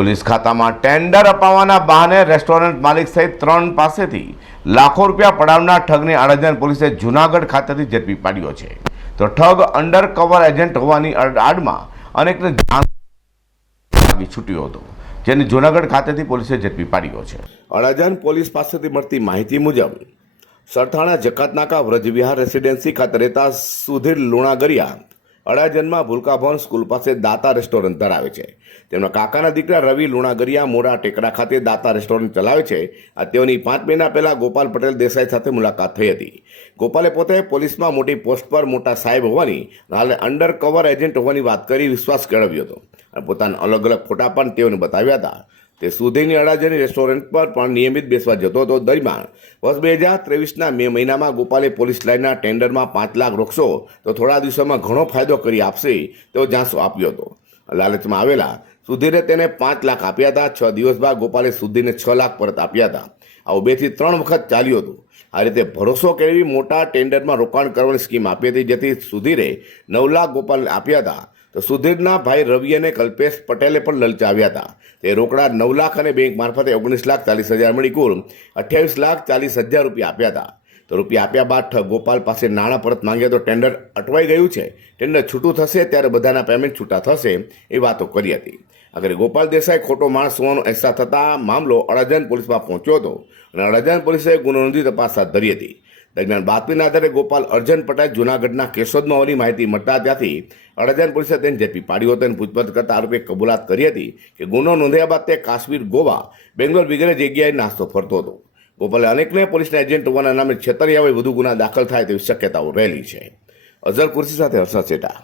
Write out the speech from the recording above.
Police ખાતામાં tender અપાવવાના બહાને restaurant માલિક સહિત ત્રણ પાસેથી લાખો રૂપિયા પડાવનાર ઠગને આડજણ પોલીસે જૂનાગઢ ખાતેથી ઝડપી પાડ્યો છે. તો ઠગ અંડર કવર એજન્ટ હોવાની આડમાં અનેકને જાણ છૂટ્યો હતો, જેને જૂનાગઢ ખાતેથી પોલીસે ઝડપી પાડ્યો છે. અડાજણ પોલીસ પાસેથી મળતી માહિતી મુજબ, સરથાણા જકાતનાકા વ્રજવિહાર રેસિડેન્સી ખાતે રહેતા સુધીર લુણાગરિયા અડાજણમાં ભૂલકાભવન સ્કૂલ પાસે દાતા રેસ્ટોરન્ટ ધરાવે છે. તેમના કાકાના દીકરા રવિ લુણાગરિયા મોડા ટેકરા ખાતે દાતા રેસ્ટોરન્ટ ચલાવે છે. આ તેઓની પાંચ મહિના પહેલા ગોપાલ પટેલ દેસાઈ સાથે મુલાકાત થઈ હતી. ગોપાલે પોતે પોલીસમાં મોટી પોસ્ટ પર મોટા સાહેબ હોવાની હાલે અંડર કવર એજન્ટ હોવાની વાત કરી વિશ્વાસ કેળવ્યો હતો. અને પોતાના અલગ અલગ ફોટા પણ તેઓને બતાવ્યા હતા. તે સુધીની અડાજની રેસ્ટોરન્ટ પર પણ નિયમિત બેસવા જતો હતો. દરમિયાન વર્ષ બે હજાર ત્રેવીસના મે મહિનામાં ગોપાલે પોલીસ લાઇનના ટેન્ડરમાં પાંચ લાખ રોકશો તો થોડા દિવસોમાં ઘણો ફાયદો કરી આપશે તેવો ઝાંસો આપ્યો હતો. લાલચમાં આવેલા સુધીરે તેને પાંચ લાખ આપ્યા હતા. છ દિવસ બાદ ગોપાલે સુધીને છ લાખ પરત આપ્યા હતા. આવું બેથી ત્રણ વખત ચાલ્યું હતું. આ રીતે ભરોસો કેળવી મોટા ટેન્ડરમાં રોકાણ કરવાની સ્કીમ આપી હતી, જેથી સુધીરે નવ લાખ ગોપાલને આપ્યા હતા. તો સુધીરના ભાઈ રવિ અને કલ્પેશ પટેલે પણ લલચાવ્યા હતા. તે રોકડા નવ લાખ અને બેંક મારફતે ઓગણીસ લાખ ચાલીસ હજાર મળી કુલ અઠ્યાવીસ લાખ ચાલીસ હજાર રૂપિયા આપ્યા હતા. તો રૂપિયા આપ્યા બાદ ગોપાલ પાસે નાણાં પરત માંગ્યા તો ટેન્ડર અટવાઈ ગયું છે. ટેન્ડર છૂટું થશે ત્યારે બધાના પેમેન્ટ છૂટા થશે એ વાતો કરી હતી. અગર ગોપાલ દેસાઈ ખોટો માણસ હોવાનો અહેસાસ થતાં મામલો અડાજણ પોલીસમાં પહોંચ્યો હતો અને અડાજણ પોલીસે ગુનો નોંધી તપાસ હાથ ધરી હતી. દરમિયાન બાતમીના આધારે ગોપાલ અર્જન પટેલ જૂનાગઢના કેશોદમાં હોવાની માહિતી મળતા ત્યાંથી અડજન પોલીસે તેને ઝડપી પાડ્યો હતો. અને પૂછપરછ કરતા આરોપીએ કબૂલાત કરી હતી કે ગુનો નોંધ્યા બાદ તે કાશ્મીર, ગોવા, બેંગ્લોર વગેરે જગ્યાએ નાસ્તો ફરતો હતો. ગોપાલે અનેકને પોલીસના એજન્ટ હોવાના નામે છેતરિયા વધુ ગુના દાખલ થાય તેવી શક્યતાઓ રહેલી છે. અઝર કુર્સી સાથે હર્ષદ સેટા